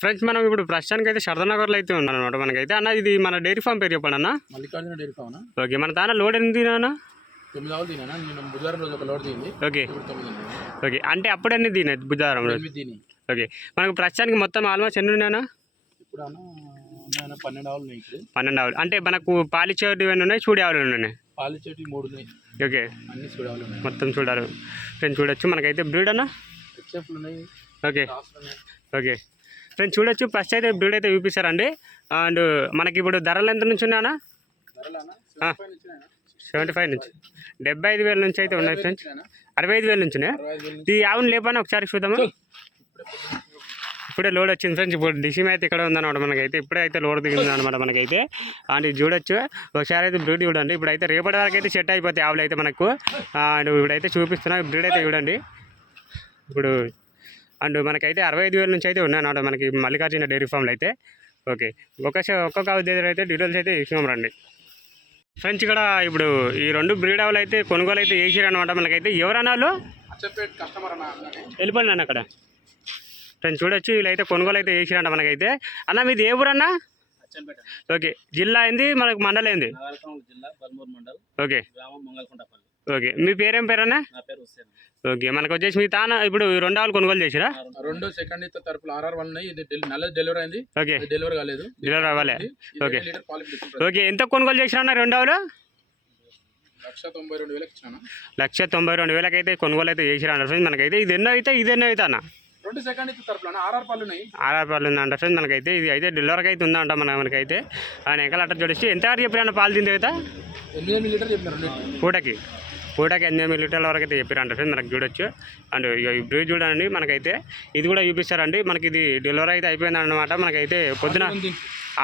Friends మనం ఇప్పుడు ప్రస్తుతానికి అయితే సరదానగర్లో అయితే ఉన్నాం అనమాట మనకైతే. అన్న ఇది మన డైరీ ఫామ్ పేరు చెప్పండి అన్న. మల్లికార్జున డైరీ ఫామ్ ఓకే మన దాని లోడ్ ఎన్ని తినా తొమ్మిది ఆవులు తినా నేను బుధవారం రోజు ఒక లోడ్ తింది. ఓకే. ఓకే అంటే అప్పుడన్నీ తినేది బుధవారం రోజు? తిని. ఓకే మనకు ప్రస్తుతానికి మొత్తం ఆల్మోస్ట్ ఎన్ని ఉన్నాయన్నా? ఇప్పుడు అన్న పన్నెండు ఆవులు ఉన్నాయి పన్నెండు ఆవులు. అంటే మనకు ఎన్ని ఉన్నాయి చూడి ఆవులు ఉన్నాయి? పాలు చెట్టు మూడు ఉన్నాయి. ఓకే. అన్ని చూడాలి మొత్తం చూడాలి. ఫ్రెండ్స్ చూడొచ్చు. మనకైతే బ్రీడ్ అన్న? ఓకే. ఓకే. ఫ్రెండ్స్ చూడొచ్చు. ఫస్ట్ అయితే బ్రీడ్ అయితే చూపిస్తారండి. అండ్ మనకి ఇప్పుడు ధరలు ఎంత నుంచి ఉన్నానా సెవెంటీ ఫైవ్ నుంచి. డెబ్బై ఐదు వేల నుంచి అయితే ఉన్నాయి ఫ్రెండ్స్. అరవై ఐదు వేల నుంచి ఈ ఆవును లేపని? ఒకసారి చూద్దామా? ఇప్పుడే లోడ్ వచ్చింది ఫ్రెండ్స్. ఇప్పుడు డిసిమ్ అయితే ఇక్కడ ఉందన్నమాట మనకైతే. ఇప్పుడే అయితే లోడ్ దిగింది అనమాట మనకైతే. అండ్ చూడొచ్చు. ఒకసారి అయితే బ్రీడ్ చూడండి. ఇప్పుడైతే రేపటి వరకు అయితే సెట్ అయిపోతాయి ఆవులు అయితే మనకు. అండ్ ఇప్పుడైతే చూపిస్తున్నాం. బ్రీడ్ అయితే చూడండి. ఇప్పుడు అండ్ మనకైతే అరవై ఐదు వేల నుంచి అయితే ఉన్నాయన్నమాట మనకి మల్లికార్జున డైరీ ఫామ్లో అయితే. ఓకే. ఒక ఒక్కొక్క దగ్గర అయితే డీటెయిల్స్ అయితే ఇస్తున్నాం రండి. ఫ్రెండ్స్ ఇక్కడ ఇప్పుడు ఈ రెండు బ్రీడ్ ఆవులు అయితే కొనుగోలు అయితే చేసిరు అనమాట మనకైతే. ఎవరన్నా వాళ్ళు? అచ్చంపేట కస్టమర్ అన్న అన్ననే. వెళ్ళిపోండి అన్న అక్కడ. ఫ్రెండ్స్ చూడొచ్చు వీళ్ళైతే కొనుగోలు అయితే చేసిరంట మనకైతే. అన్న మీది ఏ ఊరు అన్న అచ్చంపేట. ఓకే. జిల్లా అయింది మనకు మండలం అయింది ఓకే. ఓకే. మీ పేరేం పేరన్నా? ఓకే. మనకు వచ్చేసి మీ తాన ఇప్పుడు రెండు ఆవులు కొనుగోలు చేసిరా? రెండు సెకండ్ ఇత తరపులు ఆర్ఆర్ వన్ ఇది నెల డెలివరీ అయింది. ఓకే. డెలివరీ కాలేదు. డెలివరీ అవ్వలే. ఓకే. ఓకే. ఎంత కొనుగోలు చేసిరా అన్న రెండు ఆవులు? లక్ష తొంభై రెండు వేలకు అయితే కొనుగోలు అయితే చేసిరా ఫ్రెండ్స్ మనకైతే. ఇది ఎన్నో అయితే ఇది ఎన్నో అయితే అన్న? రెండు సెకండ్ ఆర్ఆర్ పాలు ఉన్నాయి. ఆర్ఆర్ పాలు ఉందంట ఫ్రెండ్స్ మనకైతే? ఇది అయితే డెలివరీకి అయితే ఉందంట మన మనకైతే. ఆయన వెనకాల అట్ట చూడొచ్చు. ఎంత చెప్పిరా పాలు తింది అయితే ఎనిమిది ఎనిమిది లీటర్ చెప్పినారు రెండు పూటకి. పూటకి ఎనిమిది లీటర్ల వరకు అయితే చెప్పారంట ఫ్రెండ్ మనకు చూడొచ్చు. అండ్ బ్రీడ్ చూడండి మనకైతే ఇది కూడా చూపిస్తారండి. మనకి ఇది డెలివరీ అయితే అయిపోయింది అనమాట మనకైతే పొద్దున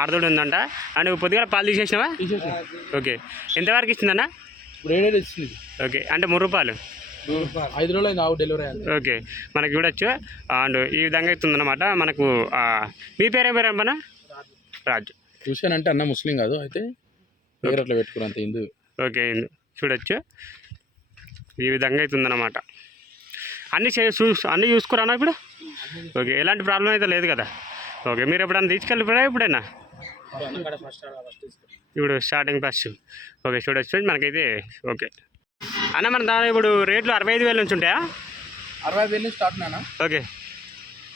ఆరుదోడు ఉందంట. అండ్ పొద్దుగా పాలు తీసేసినావా? ఓకే. ఎంతవరకు ఇచ్చిందన్న ఓకే. అంటే మూడు రూపాయలు? ఐదు రోజులు ఆవు డెలివరీ ఓకే. మనకి చూడొచ్చు. అండ్ ఈ విధంగా ఇస్తుందన్నమాట. మనకు మీ పేరేం పేరు ఏమన్నా రాజు. చూశాను అంటే అన్న ముస్లిం కాదు అయితే పేరు అట్లా పెట్టుకున్నారు అంత హిందూ. ఓకే. చూడొచ్చు. ఈ విధంగా అవుతుందన్నమాట. అన్నీ చే చూ అన్నీ చూసుకురానా ఇప్పుడు? ఓకే ఎలాంటి ప్రాబ్లం అయితే లేదు కదా. ఓకే మీరు ఎప్పుడైనా తీసుకెళ్ళిపోయారా ఫస్ట్ ఇప్పుడు స్టార్టింగ్ ఫస్ట్. ఓకే చూడొచ్చు మనకైతే ఓకే. అన్న మన దాని ఇప్పుడు రేట్లు అరవై ఐదు వేల నుంచి ఉంటాయా? అరవై ఐదు వేలు స్టార్ట్ ఓకే.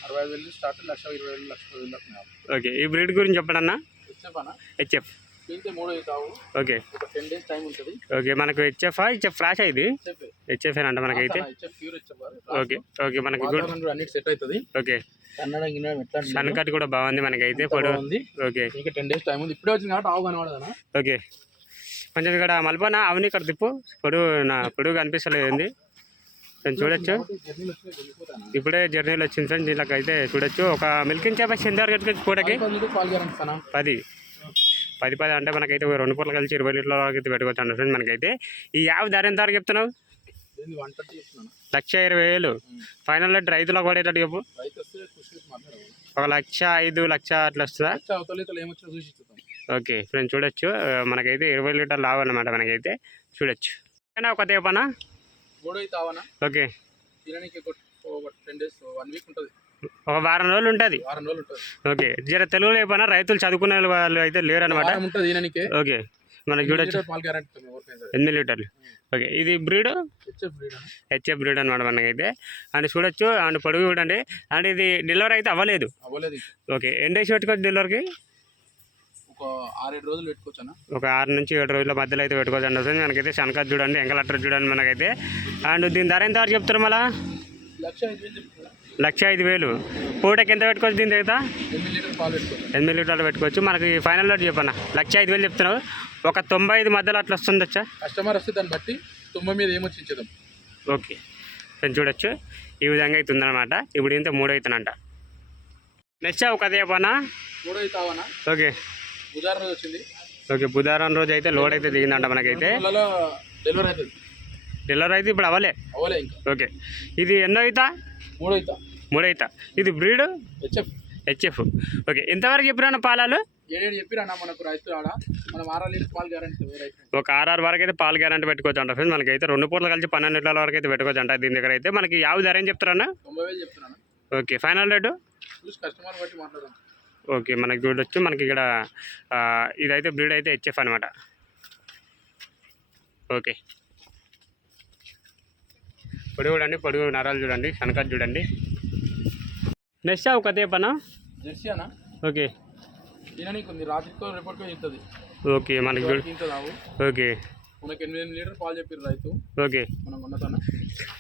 అరవై ఐదు వేలు స్టార్ట్ లక్ష ఇరవై వేలు లక్ష. ఓకే ఈ బ్రీడ్ గురించి చెప్పండి అన్న. చెప్పానా హెచ్ఎఫ్. దీంతో మూడు అవుతావు ఓకే. ఒక టెన్ డేస్ టైం ఉంటుంది. ఓకే మనకు హెచ్ఎఫ్ హెచ్ఎఫ్ ఫ్రాష్ ఇది? హెచ్ఎఫ్ అంట మనకైతే ఓకే ఓకే మనకి గుడ్ వాతావరణం కూడా అన్నిటి సెట్ అవుతుంది. ఓకే. కన్నడ గిన్నె ఎట్లా సన్ కట్ కూడా బాగుంది మనకైతే పొడవు ఉంది ఓకే. ఇంకా టెన్ డేస్ టైం ఉంది. ఇప్పుడే వచ్చింది కాబట్టి ఆవు ఓకే. కొంచెం ఇక్కడ మలపన అవని ఇక్కడ తిప్పు. పొడుగు నా పొడుగు కనిపిస్తలేదు కొంచెం చూడొచ్చు. ఇప్పుడే జర్నీలో వచ్చింది ఫ్రెండ్స్ అయితే చూడొచ్చు. ఒక మిల్కింగ్ చేప వరకు ఎత్తుకోవచ్చు పూటకి పది. పది పది అంటే మనకైతే రెండు పూటలు కలిసి ఇరవై లీటర్ల వరకు అయితే పెట్టుకోవచ్చు అండి ఫ్రెండ్స్ మనకైతే. ఈ యాప్ ధర ఎంత వరకు చెప్తున్నావు? లక్ష ఇరవై వేలు. ఫైనల్ రేట్ రైతులకు పడేటట్టు చెప్పు. ఒక లక్ష ఐదు లక్ష అట్లా వస్తుందా? ఓకే ఫ్రెండ్స్ చూడొచ్చు. మనకైతే ఇరవై లీటర్ లావు అనమాట మనకైతే. చూడొచ్చు. ఒక తేపనా? ఓకే. తినడానికి ఒక టెన్ డేస్ వన్ వీక్ ఉంటుంది. ఒక వారం రోజులు ఉంటుంది. వారం రోజులు ఉంటుంది. ఓకే. జర తెలుగు లేపనా రైతులు చదువుకునే వాళ్ళు అయితే లేరు అనమాట ఉంటుంది ఓకే. మనకి చూడొచ్చు ఎనిమిది లీటర్లు ఓకే. ఇది బ్రీడ్? హెచ్ఎఫ్ బ్రీడ్ అనమాట మనకైతే. అండ్ చూడొచ్చు అండ్ పొడుగు చూడండి. అండ్ ఇది డెలివరీ అయితే అవ్వలేదు. ఓకే. ఎన్ని డేస్ పెట్టుకోవచ్చు డెలివరీకి? ఒక రోజులు ఆరు నుంచి ఏడు రోజుల మధ్యలో అయితే పెట్టుకోవచ్చు అండి మనకైతే శనకత్ చూడండి ఎంకలట్టర్ చూడండి మనకైతే. అండ్ దీని ధర ఎంత చెప్తారు మళ్ళా? లక్ష ఐదు వేలు. పూటకి ఎంత పెట్టుకోవచ్చు దీని దగ్గర? ఎనిమిది లీటర్లు పెట్టుకోవచ్చు. మనకి ఫైనల్ రేట్ చెప్పన్న లక్ష ఐదు వేలు చెప్తున్నావు. ఒక తొంభై ఐదు మధ్యలో అట్లా వస్తుందచ్చా కస్టమర్ వస్తే దాన్ని బట్టి తొంభై మీద ఏమొచ్చి ఓకే. నేను చూడొచ్చు. ఈ విధంగా అయితే ఉందన్నమాట ఇప్పుడు ఇంత మూడు అవుతానంట నెక్స్ట్ ఒక అదే పనా మూడో అయితే ఆవనా ఓకే. బుధవారం రోజు వచ్చింది. ఓకే బుధవారం రోజు అయితే లోడ్ అయితే దిగిందంట మనకైతే. డెలివరీ అవుతుంది. డెలివరీ అయితే ఇప్పుడు అవ్వలే. అవ్వలే ఇంకా. ఓకే. ఇది ఎన్నో అవుతా? మూడో అవుతా మూడు అవుతా ఇది బ్రీడ్? హెచ్ఎఫ్. హెచ్ఎఫ్. ఓకే ఎంతవరకు చెప్పినా పాలాలు? ఏడేడు చెప్పిరన్న మనకు ఆడ? మనం లీటర్ పాలు గ్యారంటీ ఒక ఆర్ఆర్ వరకు అయితే పాలు గ్యారంటీ పెట్టుకోవచ్చు అంట ఫ్రెండ్స్. మనకైతే రెండు పూటలు కలిసి పన్నెండు లీటర్ల వరకు అయితే పెట్టుకోవచ్చు అంట దీని దగ్గర అయితే. మనకి యావ ధర ఏం చెప్తారన్న? తొంభై వేలు చెప్తున్నాను. Okay final rate? చూసి కస్టమర్ బట్టి మాట్లాడదాం. ఓకే మనకి చూడొచ్చు మనకి ఇక్కడ ఇదైతే బ్రీడ్ అయితే హెచ్ఎఫ్ అనమాట ఓకే. పొడుగు చూడండి పొడుగు నరాలు చూడండి కనకాలు చూడండి. నెక్స్ట్ ఒక పనా జెర్సీ అన్న? ఓకే. రాత్రికో రేపటికో ఇస్తుంది ఓకే మనకి ఓకే. మనకి ఎనిమిది ఎనిమిది లీటర్ పాలు చెప్పారు రైతు. ఓకే. మనం ఉన్నతన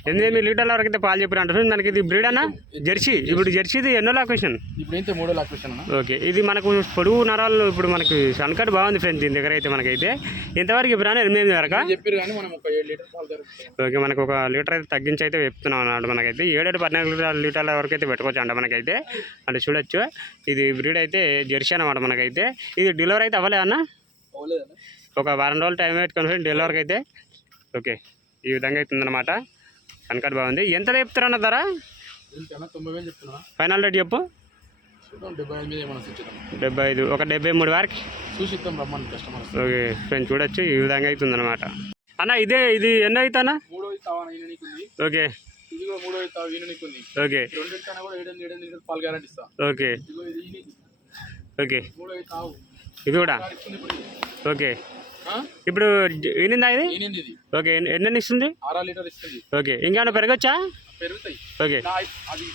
ఎనిమిది ఎనిమిది లీటర్ల వరకు అయితే పాలు చెప్పారు అంటారు మనకి ఇది బ్రీడ్ అన్న జెర్సీ. ఇప్పుడు జెర్సీది ఎన్నో లొకేషన్ ఇప్పుడు అయితే మూడో లొకేషన్ ఓకే. ఇది మనకు పొడుగు నరాలు ఇప్పుడు మనకి సన్కట్ బాగుంది ఫ్రెండ్స్ దీని దగ్గర అయితే మనకైతే. ఎంతవరకు ఇప్పుడు ఎనిమిది వరకా? చెప్పారు కానీ మనం ఒక ఏడు లీటర్ పాలు ఓకే. మనకు ఒక లీటర్ అయితే తగ్గించి అయితే చెప్తున్నాం అన్నమాట మనకైతే. ఏడేడు పద్నాలుగు లీటర్ లీటర్ల వరకు అయితే పెట్టుకోవచ్చు అంట మనకైతే. అంటే చూడొచ్చు. ఇది బ్రీడ్ అయితే జెర్సీ అనమాట మనకైతే. ఇది డెలివరీ అయితే అవ్వలే అన్న? అవ్వలేదన్న. ఒక వారం రోజులు టైం పెట్టుకొని డెలివరీ అయితే ఓకే. ఈ విధంగా అవుతుంది అవుతుందన్నమాట కనకట్ బాగుంది. ఎంత చెప్తారన్న ధర? ఫైనల్ రేట్ చెప్పు. డెబ్బై ఐదు. ఒక డెబ్బై మూడు వరకు. ఓకే. ఫ్రెండ్ చూడొచ్చు. ఈ విధంగా అవుతుంది అవుతుందన్నమాట అన్న ఇదే ఇది ఎన్నో అవుతానా? ఓకే. ఓకే. ఓకే. ఓకే. ఇది కూడా? ఓకే. ఇప్పుడు ఈనిందా ఇది? ఓకే ఎన్ని- ఇస్తుంది? ఆరా లీటర్ ఇస్తుంది. ఓకే ఇంకేమైనా పెరగచ్చా? పెరుగుతాయి. ఓకే. అది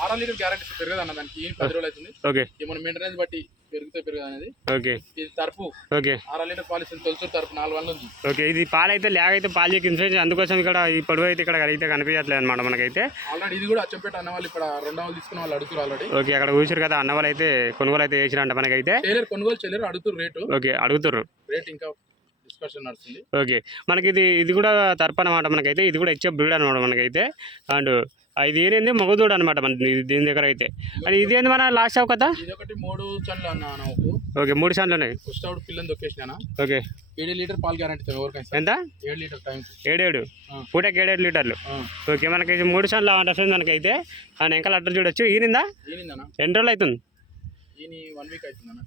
ఆరా లీటర్ గ్యారంటీ పెరగదు అన్న దానికి. ఏం పది రోజులు అవుతుంది? ఓకే. మన మెయింటెనెన్స్ బట్టి పెరుగుతాయి పెరగదు అనేది. ఓకే. ఇది తరపు. ఓకే. ఆరా లీటర్ పాలు ఇస్తుంది తొలసూరు తరపు నాలుగు వందలు ఉంది ఓకే ఇది పాలు అయితే లేక అయితే పాలు చెక్కింది అందుకోసం ఇక్కడ ఈ పొడవు అయితే ఇక్కడ అయితే కనిపించట్లేదు అనమాట మనకైతే. ఆల్రెడీ ఇది కూడా అచ్చంపేట అన్న వాళ్ళు ఇక్కడ రెండు వందలు తీసుకున్న వాళ్ళు అడుగుతారు ఆల్రెడీ ఓకే అక్కడ కూర్చురు కదా అన్న వాళ్ళు అయితే కొనుగోలు అయితే చేసిరంట మనకైతే. కొనుగోలు చేయలేరు అడుగుతారు రేటు. ఓకే అడుగుతుర్రు. రేట్ ఇంకా డిస్కషన్ నడుస్తుంది. ఓకే. మనకి ఇది ఇది కూడా తరపు అనమాట మనకైతే ఇది కూడా హెచ్ఎఫ్ బ్రీడ్ అనమాట మనకైతే. అండ్ ఇది ఏంది? మొగదూడు అనమాట మన దీని దగ్గర అయితే. అండ్ ఇది ఏంది మన లాస్ట్ అవు కదా ఇది ఒకటి మూడు చండ్లు అన్న ఓకే మూడు సార్లు ఉన్నాయి. ఫస్ట్ అవుట్ పిల్లని దొక్కేసిన ఓకే. ఏడు లీటర్ పాలు గ్యారంటీ ఎవరికైనా. ఎంత? ఏడు లీటర్ టైం. ఏడేడు. పూటకి ఏడేడు లీటర్లు. ఓకే మనకి మూడు సార్లు అంటే మనకైతే. అండ్ ఇంకా అట్లా చూడొచ్చు. ఈనిందా? ఎన్ని రోజులు అవుతుంది.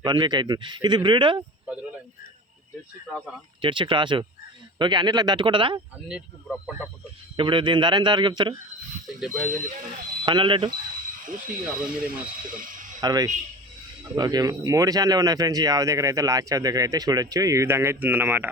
వన్ వీక్ అవుతుంది. ఇది బ్రీడ్? పది రోజులు అయింది. జెర్సీ క్రాస్ ఓకే అన్నిట్లో తట్టుకుంటుందా? అన్నిటికీ ఇప్పుడు దీని ధర ఎంత వరకు చెప్తారు? Final rate? అరవై ఓకే మూడు ఛానల్ ఉన్నాయి ఫ్రెండ్స్ ఆవు దగ్గర అయితే లాస్ట్ ఆవు దగ్గర అయితే చూడొచ్చు. ఈ విధంగా అయితే ఉందన్నమాట.